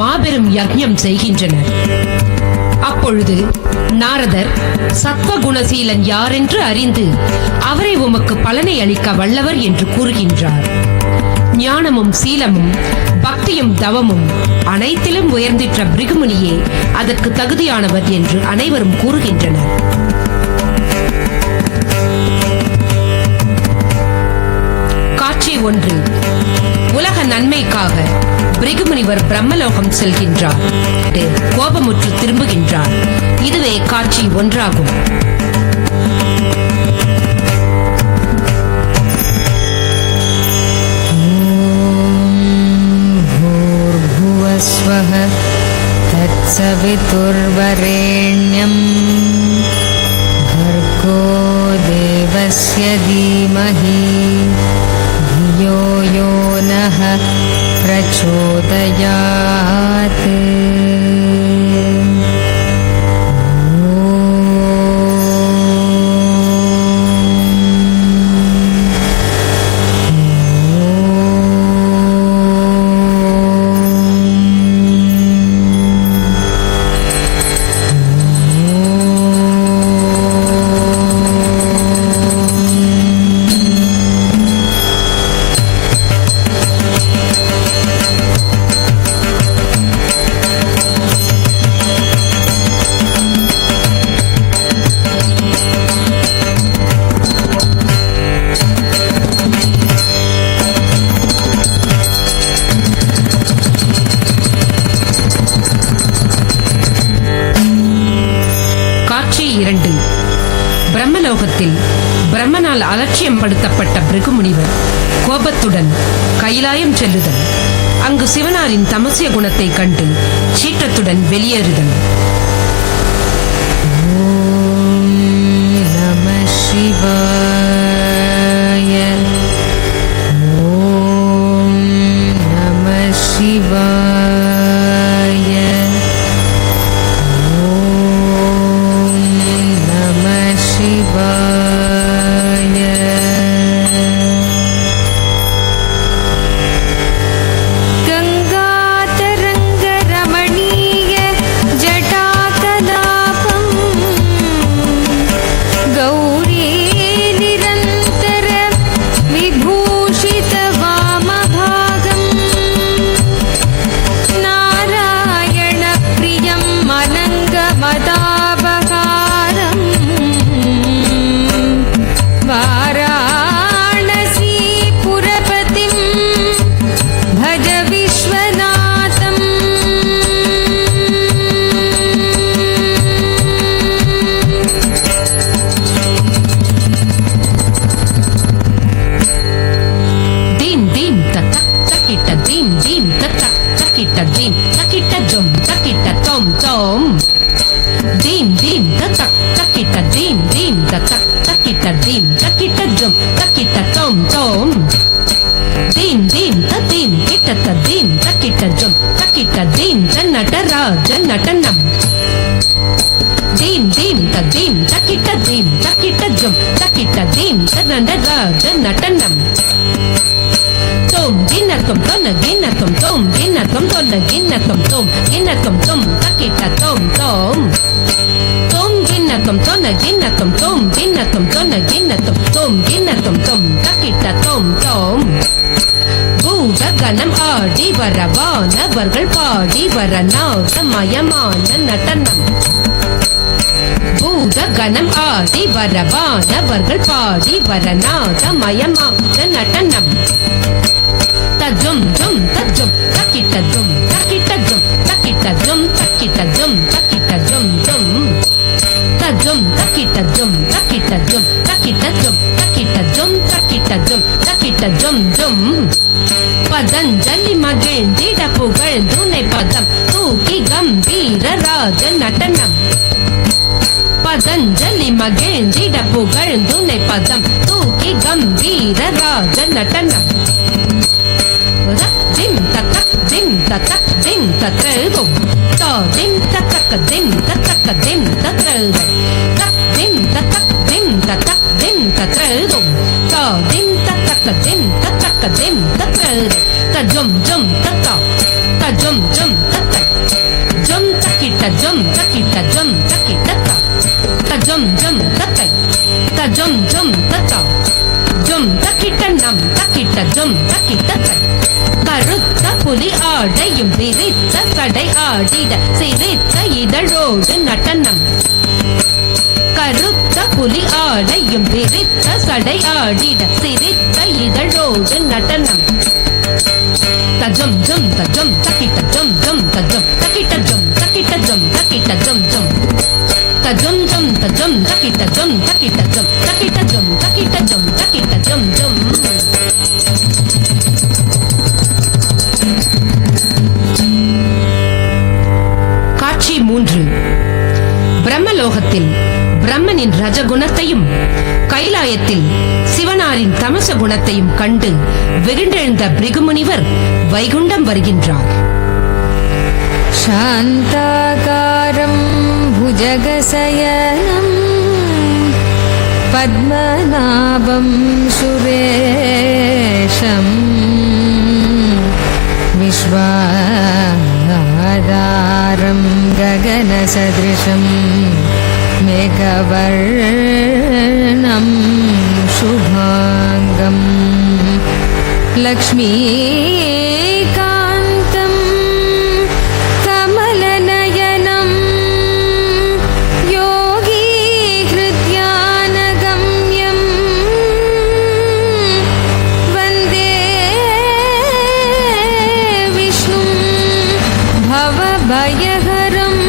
மாபெரும் யஜ்ஞம் செய்கின்றனர். அப்பொழுது நாரதர் சத்வகுணசீலன் யாரென்று அறிந்து அவரை உமக்கு பலனை அளிக்க வல்லவர் என்று கூறுகின்றார். ஞானமும் சீலமும் பக்தியும் தவமும் அனைத்திலும் உயர்ந்திட்ட பிருகுமுனியே அதற்கு தகுதியானவர் என்று அனைவரும் கூறுகின்றனர். காட்சி 1. உலக நன்மைக்காக பிருகுமுனிவர் பிரம்மலோகம் செல்கின்றார். கோபமுற்று திரும்புகின்றார். இதுவே காட்சி 1 ஆகும். तत्सवितुर्वरेण्यं भर्गो देवस्य धीमहि धियो यो नः प्रचोदयात्. பிரம்மலோகத்தில் பிரம்மனால் அலட்சியம் படுத்தப்பட்ட பிருகுமுனிவர் கோபத்துடன் கைலாயம் செல்லுதல், அங்கு சிவனாரின் தமசிய குணத்தை கண்டு சீற்றத்துடன் வெளியேறுதல். ஓம் நம சிவாய. ஓம் நம சிவாய. நடனம். தீம் தீம் தீம் தக்கிட்ட தீம் தக்கிட்ட ஜும் தக்கிட்ட தீம் நடராஜ நடனம். தோம் கிண்ணத்தும் தொன்ன கிண்ணத்தும் தோம் கிண்ணத்தும் தொன்ன கிண்ணத்தும் தோம் கிண்ணத்தும் தோம் தக்கிட்ட தோம் தோம் தோம் கிண்ணத்தும் தொன்ன கிண்ணத்தும் தோம் கிண்ணத்தும் தொன்ன கிண்ணத்தும் தோம் கிண்ணத்தும் தோம் தக்கிட்ட தோம் தோம். பூதகணம் ஆடி வர வானவர்கள் பாடி வர நாதமயமான நடனம். பூதகணம் ஆடி வர வானவர்கள் பாடி வர நாதமயமான நடனம். தஜும் ஜும் தஜும் தக்கிட்ட ஜும் தக்கிட்ட ஜும் தக்கிட்ட ஜும் தக்கிட்ட ஜும் தக்கிட்ட ஜும் ஜும் தஜும் தக்கிட்ட ஜும் தக்கிட்ட ஜும் தக்கிட்ட ஜும் தக்கிட்ட ஜும் தக்கிட்ட ஜும் தக்கிட்ட ஜும் ஜும். பதஞ்சலி மகிழ்ந்திட புகழ்ந்துனை பதம் தூக்கி கம்பீர ராஜ நடனம். பதஞ்சலி மகிழ்ந்திட புகழ்ந்துனை பதம் தூக்கி கம்பீர ராஜ நடனம். திம் தக்க திம் தக்க திம் தக்கதும் தோ திம் தக்க திம் தக்க திம் தக்கதும் திம் தக்க திம் தக்க திம் தக்கதும் தோ திம் தக்க திம் தக்க திம் தக்கதும். தஜும் ஜும் தக்க தஜும் ஜும் தக்க jum takita jum takita ta ta jum tatai ta jum tata jum takita nam takita jum takita tai கருத்த புலி ஆடையும் விரித்த சடை ஆடிட சிரித்த இதழோடு நடனம் கருத்த புலி ஆடையும் விரித்த சடை ஆடிட சிரித்த இதழோடு நடனம் தஜம் ஜம் தஜம் தக்கிட்ட ஜம் ஜம் தஜம் தக்கிட்ட ஜம் தக்கிட்ட ஜம் தக்கிட்ட ஜம் ஜம் தஜம் ஜம் தஜம் தக்கிட்ட ஜம் தக்கிட்ட ஜம் தக்கிட்ட ஜம் தக்கிட்ட ஜம் தக்கிட்ட ஜம் ஜம் காட்சி 3. பிரம்மலோகத்தில் பிரம்மனின் ரஜகுணத்தையும் கைலாயத்தில் சிவனாரின் தமச குணத்தையும் கண்டு வெகுண்டெழுந்த பிருகுமுனிவர் வைகுண்டம் வருகின்றார். சாந்தாகாரம் புஜகசயனம் பத்மநாபம் சுரேஷம் விஸ்வாதாரம் ககனசதிருஷம் மேகவர்ணம் சுபாங்கம் லக்ஷ்மீகாந்தம் கமலநயனம் யோகீஹ்ருத்யானகம்யம் வந்தே விஷ்ணும் பவபயஹரம்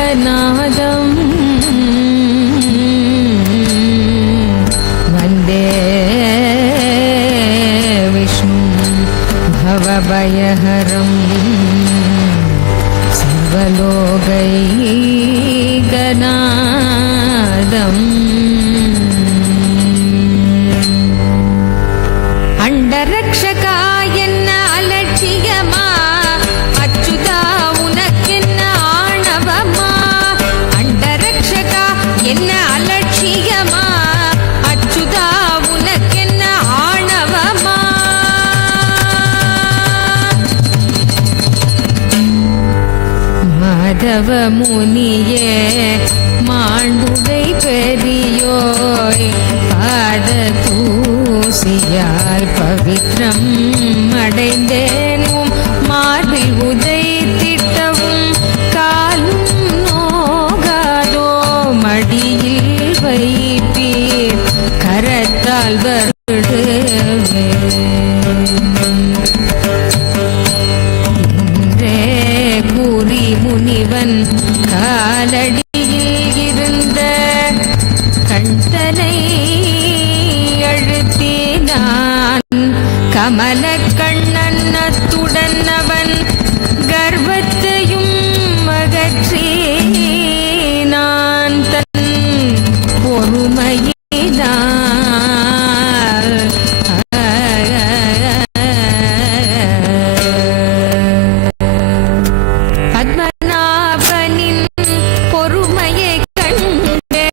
सर्वलोकैकनाथम् वन्दे विष्णुं भवभयहरं सर्वलोकैकनाथम् अण्डरक्षकाय अलक्ष्यमा अच्युता உனக்கென்ன ஆணவமா அண்டரக்ஷகா என்ன அலட்சியமா அச்சுதா உனக்கென்ன ஆணவமா மாதவ முனியே மாண்டுடை பெரியோய் பாத தூசியாய் பவித்ரம் அடைந்தேனும் மார்பில் உதைத்திட்டவும் காலும் நோகாதோ மடியில் வைப்பீர் கரத்தால் வருடுவே இன்றே கூறி முனிவன் காலடியில் இருந்த கண்தனை அழுத்தினான் கமல கண்ணன்னத்துடன் அவன் கர்வத்தையும் அகற்றி நான் தன் பொறுமையினால் பத்மநாபனின் பொறுமையை கண்டே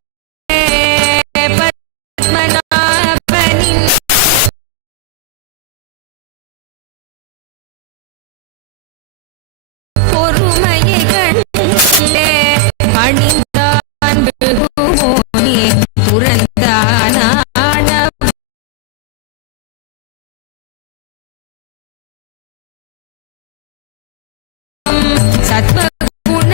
பத்மநாபனின் பொறுமையை கண்டே அணிந்தான் பிருகுமுனி துறந்தான் சத்வகுண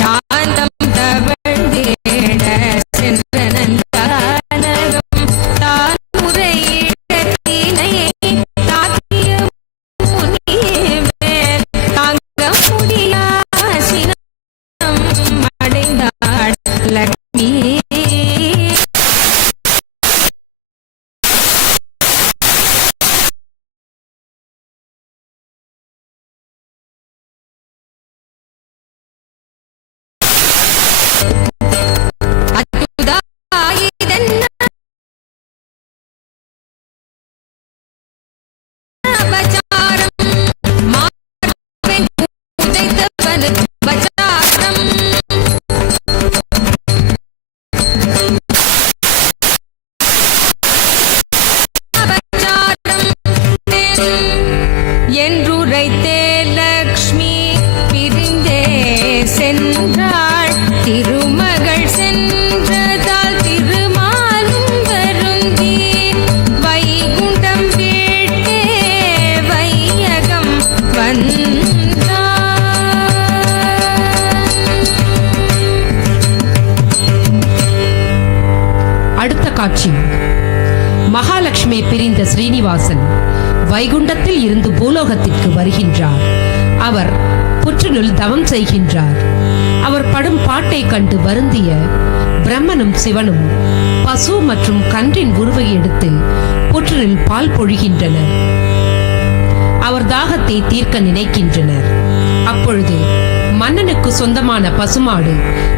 சாந்தம் தவழ்ந்தேட சென்றனந்தானகம் தான் முறையிடத்தினை தாக்கிய முனிவே தாங்க முடியாசினம் அடைந்தாள் லக்ஷ்மி காட்சி. மகாலட்சுமி பிரிந்த ஸ்ரீனிவாசன் வைகுண்டத்தில் இருந்து பூலோகத்திற்கு வருகின்றார். அவர் புற்றினுள் தவம் செய்கின்றார். அவர் படும் பாட்டை கண்டு வருந்திய பிரம்மனும் சிவனும் பசு மற்றும் கன்றின் உருவை எடுத்து புற்றினில் பால் பொழிகின்றனர். அவர் தாகத்தை தீர்க்க நினைக்கின்றனர். அப்பொழுது மன்னனுக்கு சொந்தமான பசுமாடு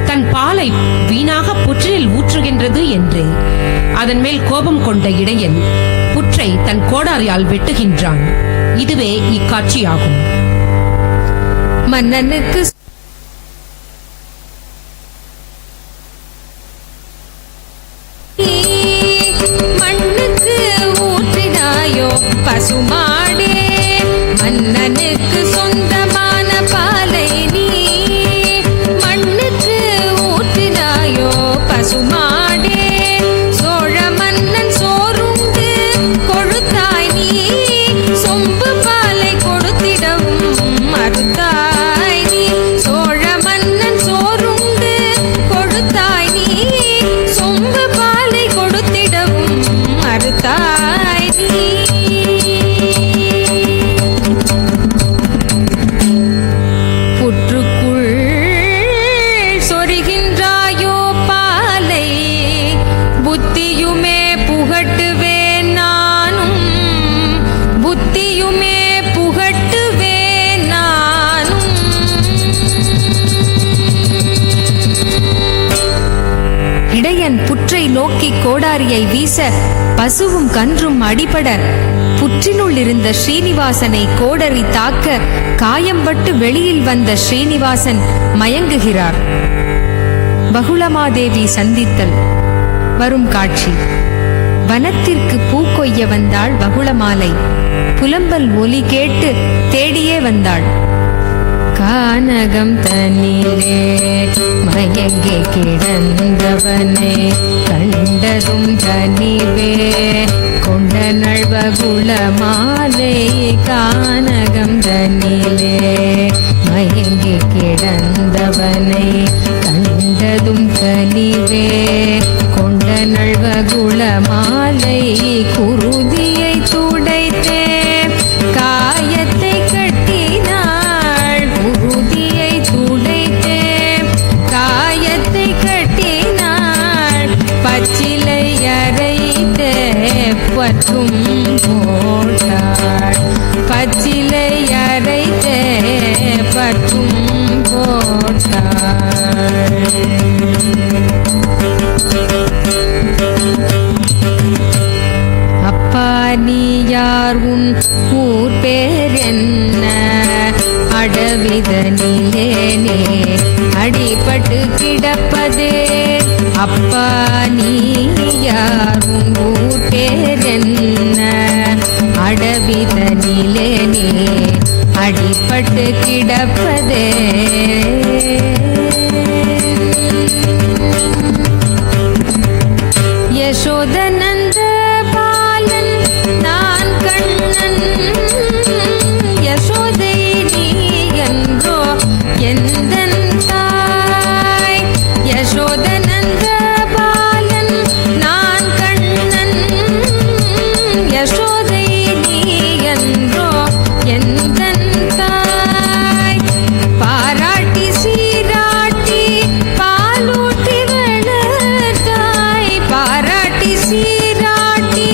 தன் பாலை வீணாக புற்றினில் ஊற்றுகின்றது என்று அதன் மேல் கோபம் கொண்ட இடையன் புற்றை தன் கோடாரியால் வெட்டுகின்றான். இதுவே இக்காட்சியாகும். மன்னனுக்கு மண்ணுக்கு ஊற்றினாயோ பசுமாடே, மன்னனுக்கு சொந்தமான பாலை நீ மண்ணுக்கு ஊற்றினாயோ பசுமாடே, சோழ மன்னன் சோறுண்டு கொழுத்தாய் நீ சொம்பு பாலை கொடுத்திடவும் மறுத்தாய் நீ, சோழ மன்னன் சோறுண்டு கொடுத்தாய் நீ சொம்பு பாலை கொடுத்திடவும் மறுத்தாய் நீ. புற்றுக்குள் சொரிகின்றாயோ பாலை, புத்தியுமே புகட்டுவேன் நானும், புத்தியுமே புகட்டுவேன் நானும். இடையன் புற்றை நோக்கி கோடாரியை வீச பசுவும் கன்றும் அடிபட புற்றினுள் இருந்த ஸ்ரீனிவாசனை கோடரி தாக்க காயம்பட்டு வெளியில் வந்த ஸ்ரீனிவாசன் மயங்குகிறார். பகுளமாதேவி சந்தித்தல். வரும் காட்சி. வனத்திற்கு பூ கொய்ய வந்தாள் பகுளமாலை. புலம்பல் ஒலி கேட்டு தேடியே வந்தாள். கானகம் தனிலே மயங்கி கிடந்தவனை கண்டதும் கனிவே கொண்ட நல்வகுள மாலை, கானகம் தனிலே மயங்கி கிடந்தவனை கண்டதும் கனிவே கொண்ட நல்வகுள மாலை, குருதியை துடைத்தே காயத்தை கட்டினாள், குருதியை துடைத்தே காயத்தை கட்டினாள், பச்சிலை அரைத்தே பற்றும் போட்டாள், பச்சிலை அரைத்தே பற்றும் போட்டாள். அப்பா நீ யார், உன் ஊர் பேர் என்ன, அடவிதனிலே நீ அடிபட்டு கிடப்பதே, அப்பா நீ யார், உன் ஊர் பேர் என்ன, அடவிதனிலே நீ அடிபட்டு கிடப்பதே. யசோதனந்த பாலன் நான் கண்ணன், யசோதை நீ என்றோ எந்தன் தாய், யசோதனந்த பாலன் நான் கண்ணன், யசோதை நீ என்றோ எந்தன் தாய், பாராட்டி சீராட்டி பாலூட்டி வளர்த்தாய், பாராட்டி சீராட்டி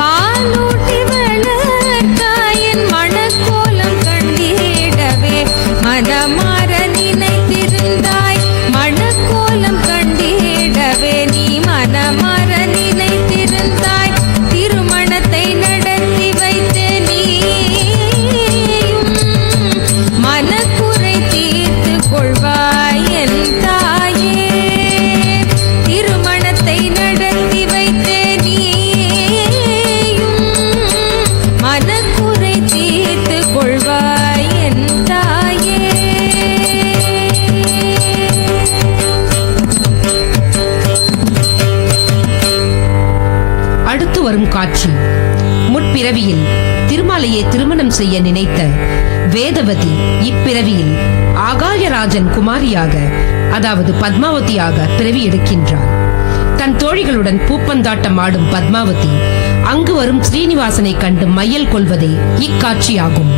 பாலூட்டி வளர்த்தாய், என் மணக்கோலம் கண்டிடவே மனமாற நினைத்திருந்தாய், மணக்கோலம் கண்டிடவே நீ மனமாற நினைத்திருந்தாய், திருமணத்தை நடத்தி வைத்த நீயும் மனக்குறை தீர்த்து கொள்வாய் என் தாயே, திருமணத்தை நடத்தி வைத்த நீயும் மனக்குறை தீர்த்து கொள்வாய் என் தாயே. அடுத்து வரும் காட்சி. முற்பிறவியில் திருமாலையை திருமணம் செய்ய நினைத்த வேதவதி இப்பிறவியில் ஆகாயராஜன் குமாரியாக, அதாவது பத்மாவதியாக பிறவி எடுக்கின்றார். தன் தோழிகளுடன் பூப்பந்தாட்டம் ஆடும் பத்மாவதி அங்கு வரும் ஸ்ரீனிவாசனை கண்டு மையல் கொள்வதே இக்காட்சியாகும்.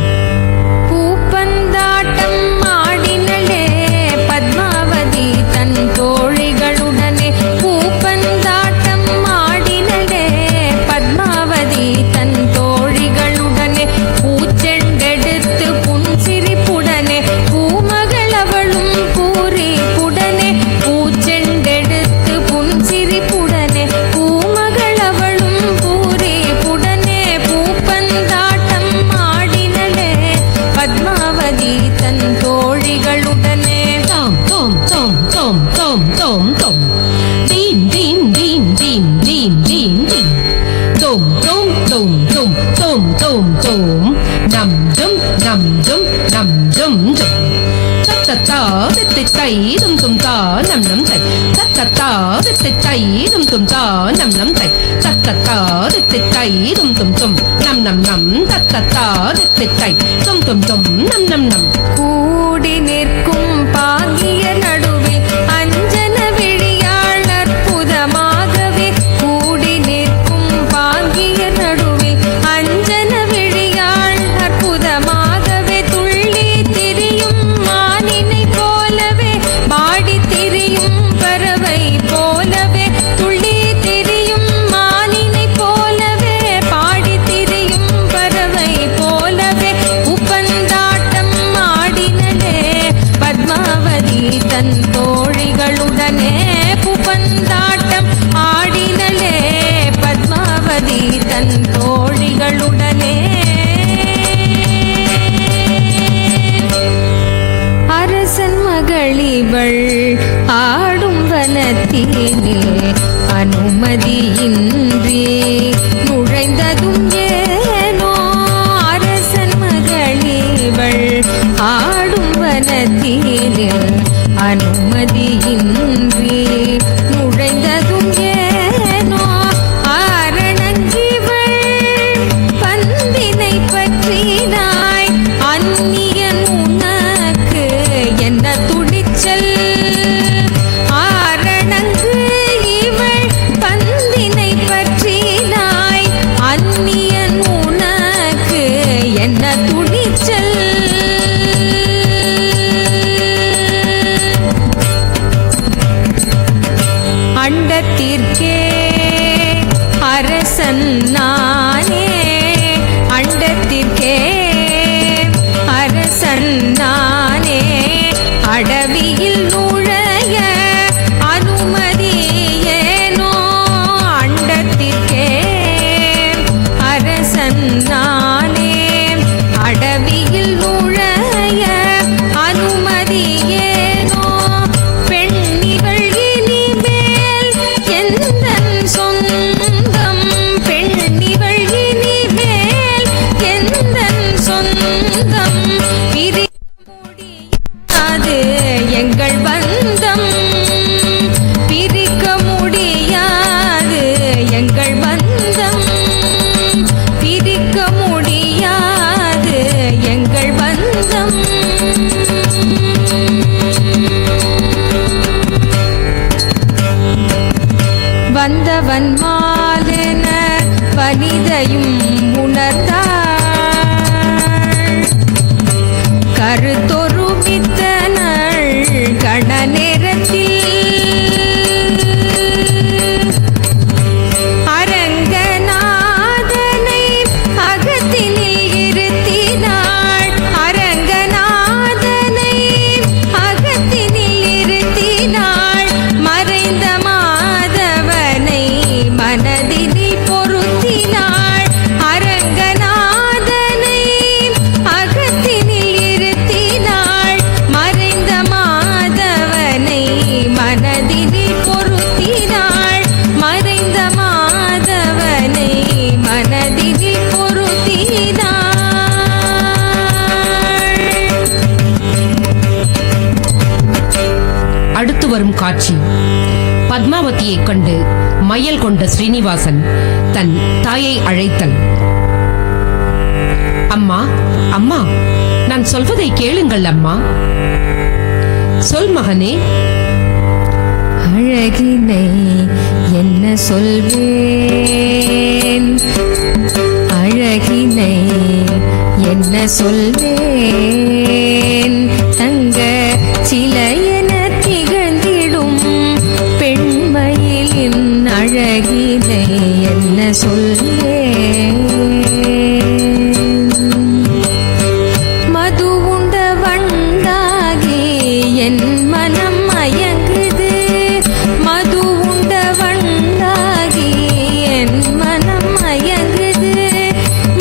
பூப்பந்தாட்டம் ஆடினளே பத்மாவதி தன் தோழிகளுடனே, பூப்பந்தாட்டம் ஆடினளே பத்மாவதி தன் தோழிகளுடனே, பூச்செண்டெடுத்து புன்சிரிப்புடனே பூமகள் அவளும் பூரிப்புடனே, பூச்செண்டெடுத்து புன்சிரிப்புடனே பூமகள் அவளும் பூரிப்புடனே, பூப்பந்தாட்டம் ஆடினளே பத்மாவதி தன் தோழிகளுடனே. தோம் தோம் தோம் தோம் தோம் தோம் தோம் theme theme theme theme theme theme theme தோம் தோம் தோம் தோம் தோம் தோம் தோம் நம் ஜும் நம் ஜும் நம் ஜும் ஜும் தத்தத்தா தித்தித்தை தும் தும் தா நம் நம் தை தத்தத்தா தித்தித்தை தும் தும் தா நம் நம் தை தத்தத்தா தித்தித்தை தும் தும் தும் நம் நம் நம் தத்தத்தா தித்தித்தை தும் தும் தும் நம் நம் நம். கூடி நிற்கும் பாகிய நடுவில் அஞ்சன விழியாள் அற்புதமாகவே, கூடி நிற்கும் பாகிய நடுவில் அஞ்சன விழியாள் அற்புதமாகவே, துள்ளி திரியும் மானினை போலவே பாடி திரியும் பறவை போலவே, துள்ளி திரியும் மானினை போலவே பாடி திரியும் பறவை போலவே, பூப்பந்தாட்டம் ஆடினளே பத்மாவதி தன் தோழிகளுடனே, பூப்பந்தாட்டம் ஆடினளே பத்மாவதி தன் தோழிகளுடனே. அரசன் மகளிவள் ஆடும் வனத்தினில் அனுமதியின்றி நுழைந்ததும் ஏனோ, அரசன் மகளிவள் ஆடும் வனத்தினில் அனுமதியின்றி நுழைந்ததும் ஏனோ, ஆரணங்கிவள் பந்தினை பற்றினாய் அந்நியன் உனக்கு என்ன துணிச்சல், ஆரணங்கு இவள் பந்தினை பற்றினாய் அந்நியன் உனக்கு என்ன துணிச்சல். அண்டத்திற்கே அரசன் நானே, அண்டத்திற்கே அரசன் நானே, அடவியில் நுழைய அனுமதி ஏனோ, அண்டத்திற்கே அரசன் நானே, அடவியில் நுழைய அனுமதி ஏனோ, பெண்ணிகள் இனிமேல் எந்தன் சொந்தம், பெண்ணிகள் இனிமேல் எந்தன் சொந்தம், பிரிக்க முடியாது எங்கள் பந்தம், பிரிக்க முடியாது எங்கள் பந்தம், பிரிக்க முடியாது எங்கள் பந்தம். வந்தவன் மாலென வனிதையும் உணர்ந்தாள், கருத்தொருமித்தனள் கண நேரத்தில், அரங்கநாதனை அகத்தினில் இருத்தினாள், அரங்கநாதனை அகத்தினில் இருத்தினாள், மறைந்த மாதவனை மனதினில் பொருத்தினாள், அரங்கநாதனை அகத்தினில் இருத்தினாள், மறைந்த மாதவனை மனதினில் பொருத்தினாள், மறைந்த மாதவனை மனதினில் பொருத்தினாள். அடுத்து வரும் காட்சி பத்மாவதியை கண்டு மையல் கொண்ட ஸ்ரீனிவாசன் தன் தாயை அழைத்தல். அம்மா அம்மா, நான் சொல்வதை கேளுங்கள் அம்மா. சொல் மகனே. அழகினை என்ன சொல்வேன் அழகினை என்ன சொல்வேன் தங்க சிலையென திகழ்ந்திடும் பெண்மயிலின் அழகினை என்ன சொல்வேன் மது உண்ட வண்டாகி என் மனம் மயங்குது மது உண்ட வண்டாகி என் மனம் மயங்குது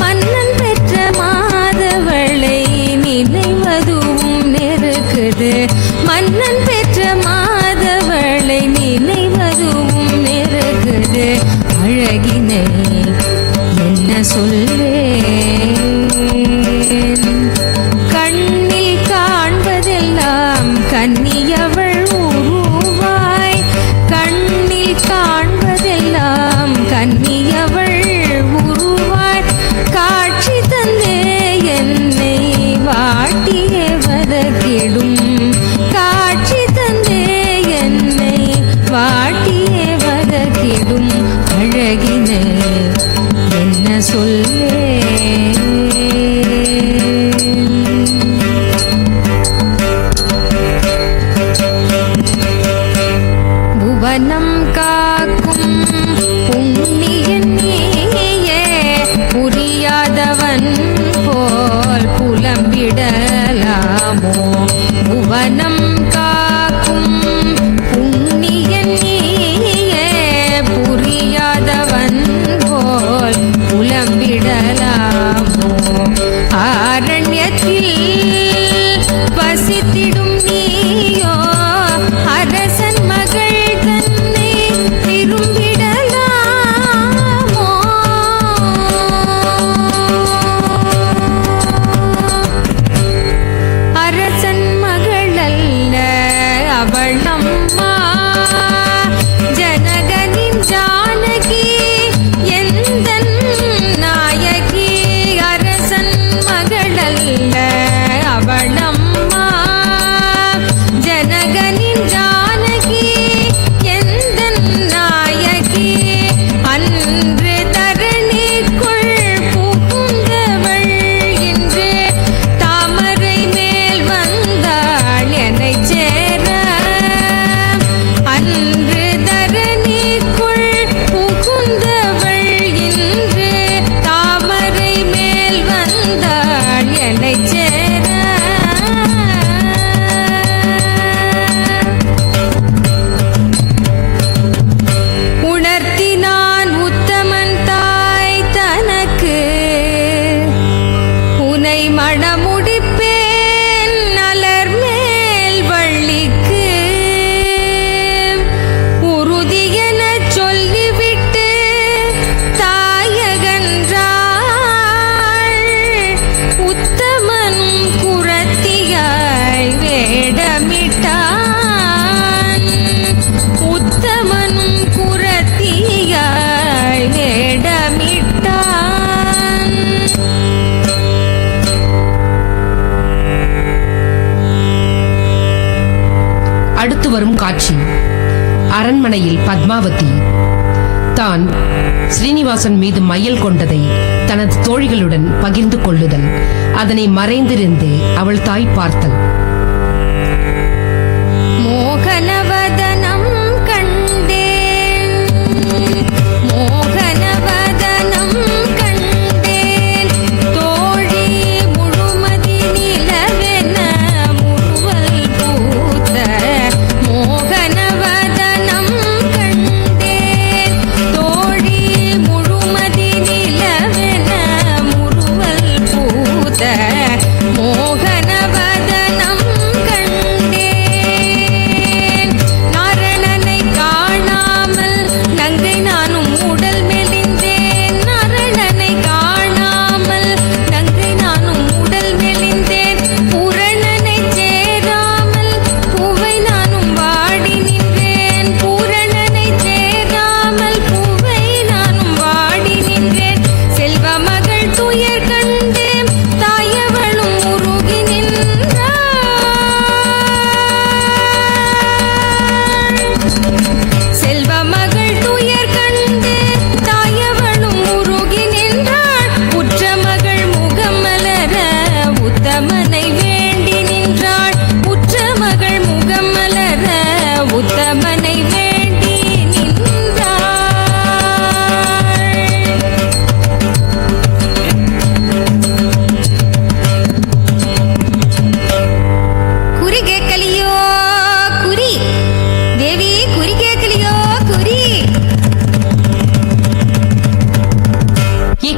மன்னன் பெற்ற மாதவளை நினைவதுவும் நெருக்குது மன்னன் பெற்ற மாதவளை நினைவதுவும் நெருக்குது அழகினை என்ன சொல்வேன் கண்ணில் காண்பதெல்லாம் கன்னியவள் உருவாய் கண்ணில் காண்பதெல்லாம் கன்னியவள் உருவாய் காட்சி தந்தே என்னை வாட்டிய வதக்கிடும் காட்சி தந்தே என்னை வாட்டிய வதக்கிடும் அழகினை என்ன சொல்வேன் புவனம் காக்கும் புண்ணியன் நீயே புரியாதவன் போல் புலம்பிடலாமோ புவனம் காக்கும் புண்ணியன் நீயே புரியாதவன் போல் புலம்பிடலாமோ ஆரண்யத்தில் வசித்திடும் நீயோ அரசன் மகள் தன்னை விரும்பிடலாமோ அரசன் மகள் அல்ல அவள் அம்மா ஜனகனின் ஜானகி எந்தன் நாயகி அரசன் மகள் அல்ல அவள் அம்மா ஜனகனின் ஜானகி எந்தன் நாயகி அன்று தரணிக்குள் புகுந்தவள் இன்று தாமரை மேல் வந்தாள் என்னைச் சேர அன்று தரணிக்குள் புகுந்தவள் இன்று தாமரை மேல் வந்தாள் என்னைச் சேர உணர்த்தினான் உத்தமன் தாய் தனக்கு உனை மணமுடிப்பேன் அலர் மேல் வள்ளிக்கு உறுதியெனச் சொல்லிவிட்டு தாயகன்றாள் உத்தமனும் குறத்தியாய் வேடமிட்டான் உத்தமனும் குறத்தியாய் வேடமிட்டான் அடுத்து வரும் காட்சி அரண்மனையில் பத்மாவதி தான் ஸ்ரீனிவாசன் மீது மையல் கொண்டதை தனது தோழிகளுடன் பகிர்ந்து கொள்ளுதல் அதனை மறைந்திருந்தே அவள் தாய் பார்த்தல் மோகனவதனம் கண்டேன் மோகனவதனம் கண்டேன் தோழி முழுமதி நிலவென முறுவல் பூத்த மோகனவதனம் கண்டேன் தோழி முழுமதி நிலவென முறுவல் பூத்த மோகனவதனம்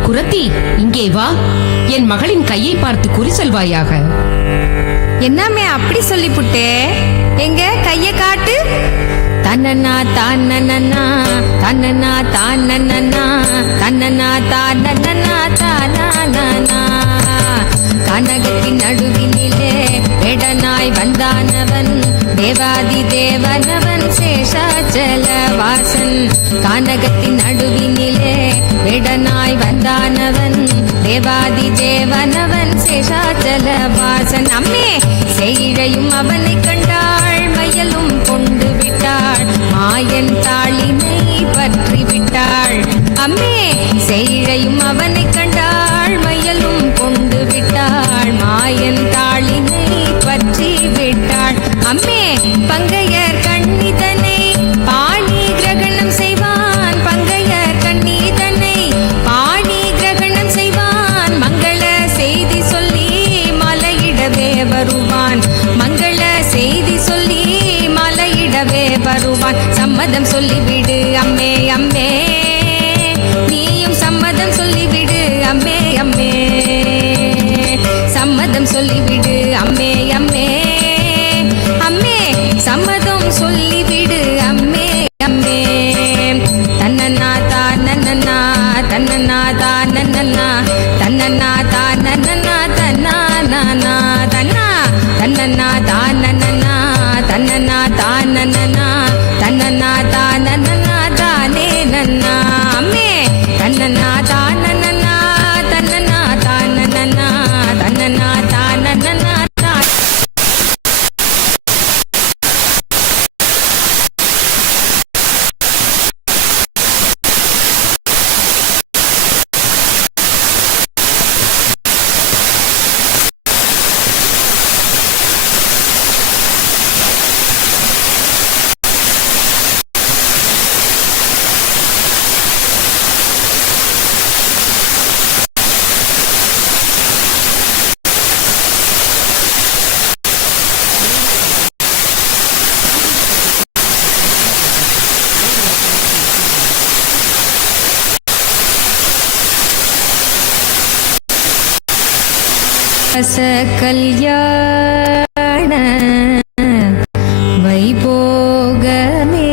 குரத்தி, இங்கே வா. என் மகளின் கையை பார்த்து குறி சொல்வாயாக. என்னமே அப்படி சொல்லிப்புட்டே? எங்க கைய காட்டு. தன்னனா தானனா தன்னனா தானனா தன்னனா தானனா தானனா. கனகத்தின் நடுவினிலே வேடனாய் வந்தானவன், தேவாதி தேவனவன், சேஷாச்சல வாசன். கானகத்தின் நடுவினிலே வேடனாய் வந்தானவன், தேவாதி தேவனவன், சேஷாச்சல வாசன். அம்மே செய்ழையும் அவனை கண்டாள், மயலும் கொண்டு விட்டாள், மாயன் தாளினை பற்றி விட்டாள். அம்மே செய்ழையும் அவனை கண்டாள், மயலும் கொண்டு விட்டாள், மாயன் தாளினை பற்றி விட்டாள். அம்மே பங்கையர் கண்ணிதனை பாணி கிரகணம் செய்வான், பங்கையர் கண்ணிதனை பாணி கிரகணம் செய்வான், மங்கள செய்தி சொல்லி மலையிடவே வருவான், மங்கள செய்தி சொல்லி மலையிடவே வருவான். சம்மதம் சொல்லிவிடு அம்மே அம்மே, நீயும் சம்மதம் சொல்லிவிடு அம்மே அம்மே, சம்மதம் சொல்லிவிடு அம்மே அம்மே, அம்மே சம்மதம் சொல்லிவிடு அம்மே அம்மே. தன்னனா தானனா தன்னனா தானனா தன்னனா தானனா தன்னானா தன்னா தன்னனா தானனா தன்னனா தானனா தன்னனா தானனா தானே நன்னா. அம்மே தன்னனா தானனா தன்னனா தானனா தன்னனா தானனா. ரச கல்யாண வைபோகமே,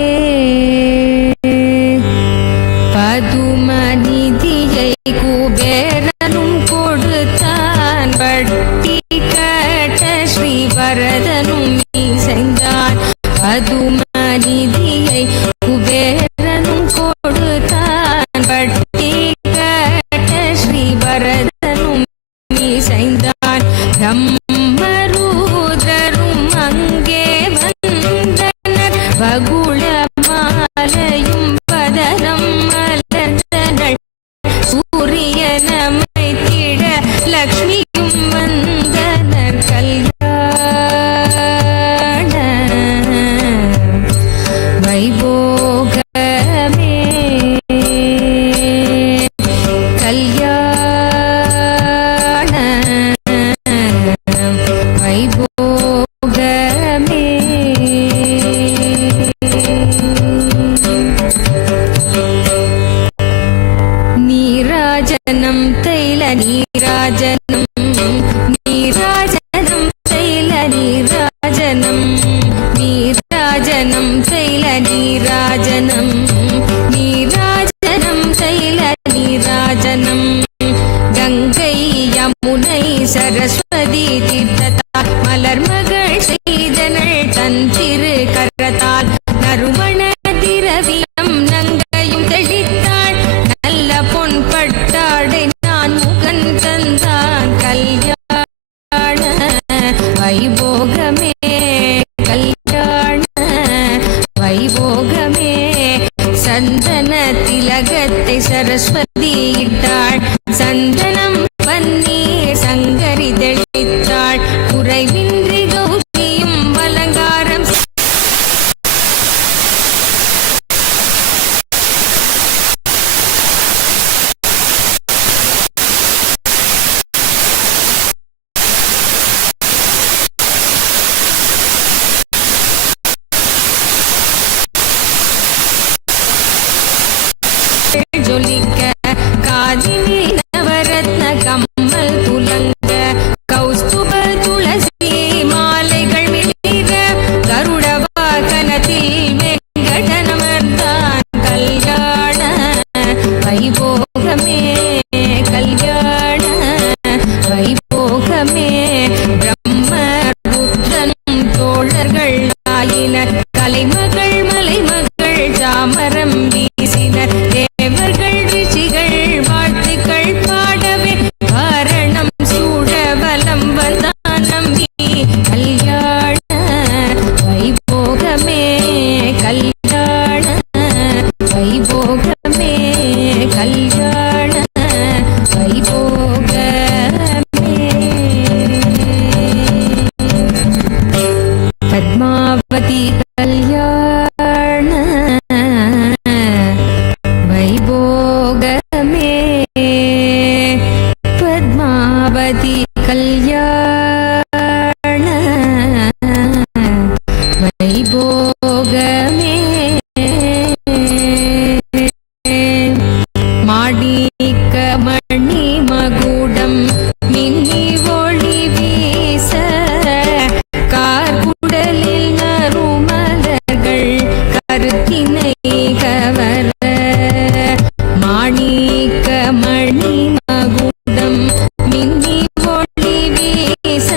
பதுமநிதியை குபேரனும் கொடுத்தான், வட்டி கட்ட ஸ்ரீவரதனும் இசைந்தான். பதுமநிதியை குபேரனும் கொடுத்தான், வட்டி கட்ட ஸ்ரீவரதனும் இசைந்தான். பிரம்மரூதரும் அங்கே வந்தனர், வகுள மாலையும் பதரம் மலர்ந்தனர், சூரியனமை திட லக்ஷ்மியும் வந்தனர். கல்யாண வைபோகமே, கல்யாண வைபோகமே. நீராஜனம் தைல நீராஜனம், நீராஜனம் தைல நீராஜனம், நீராஜனம் தைல நீராஜனம், நீராஜனம் தைல நீராஜனம். கங்கை யமுனை சரஸ்வதி தீர்த்தத்தால் மலர்மகள் செய்தனள் தன் திரு கரத்தால், நறுமண திரவியம் நங்கையும் தெளித்தாள், நல்ல பொன் பட்டாடை நான் முகந்த மகுடம் மின்னி ஒளி வீச கார்குடலில் நறுமலர்கள் கருத்தினை கவர மாணிக்க மணி மகுடம் மின்னி ஒளி வீச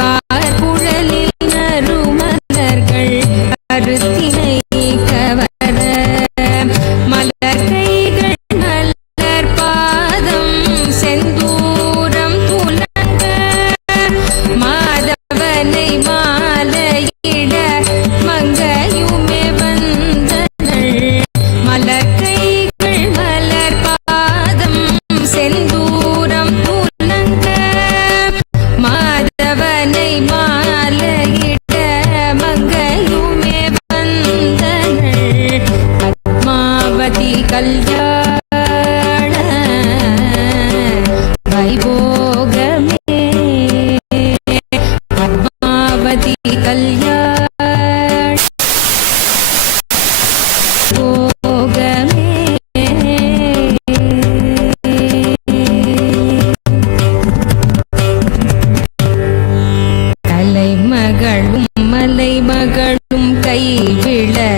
கார்குழலில் நறுமலர்கள் கருத்தினை கவர மலர் கைகள் மலர் பாதம் செந்தூரம் துலங்க மாதவனை மாலையிட மங்கையுமே வந்தனள் மலர் கைகள் மலர் பாதம் செந்தூரம் துலங்க மாதவனை மாலையிட மங்கையுமே வந்தனள் பத்மாவதி கல்யாண வைபோகமே பத்மாவதி கல்யாண போகமே தலைமகளும் மலைமகளும் கைவிளக்கேற்ற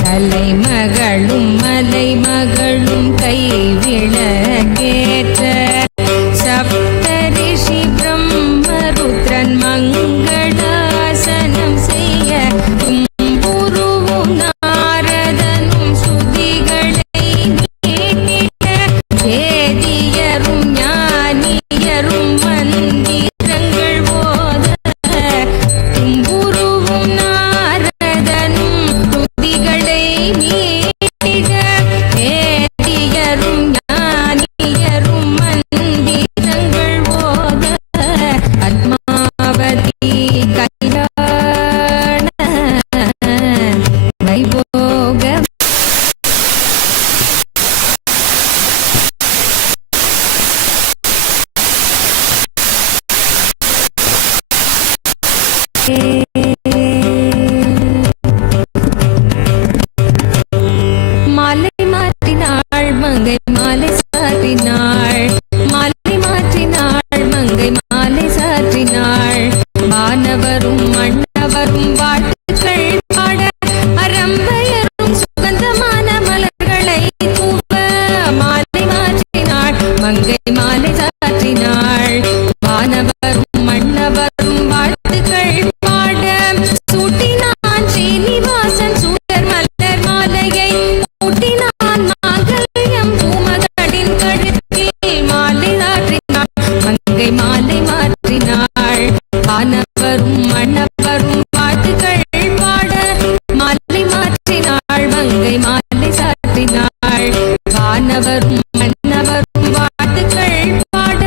தலைமகளும் மலைமகளும் கைவிளக்கேற்ற சப்தரிஷி பிரம்மருத்ரன் மங்களாசனம் செய்ய தும்புருவும் நாரதனும் ஸ்ருதிகளை மீட்டிட வேதியரும் ஞானியரும் மந்திரங்கள் ஓத தும்புருவும் நாரதனும் ஸ்ருதிகளை மீட்டிட வேதியரும் ஞானியரும் மந்திரங்கள் ஓத பத்மாவதி கல்யாண வைபோகம் மாலை மாற்றினாள் மங்கை மாலை சாற்றினாள் மாலை மாற்றினாள் மங்கை மாலை சாற்றினாள் வானவரும் மன்னவரும் வாழ்த்துக்கள் பாட அரம்பையரும் சுகந்தமான மலர்களை தூவ மாலை மாற்றினாள் மங்கை மாலை சாற்றினாள் வானவரும் மன்னவரும் வாழ்த்துக்கள் பாட சூட்டினான் ஸ்ரீனிவாசன் சுடர் மலர் மாலையை ஊட்டினான் மாங்கல்யம் பூமகளின் கழுத்தில் மாலை சாற்றினாள் மங்கை மாலை மாற்றினாள் வானவரும் மன்னவரும் வாழ்த்துக்கள் பாட மாலை மாற்றினாள் மங்கை மாலை சாற்றினாள் வானவரும் மன்னவரும் வாழ்த்துக்கள் பாட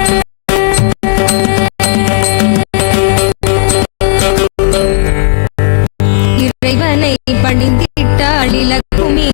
இறைவனை பணிந்திட்டாள் இலக்குமி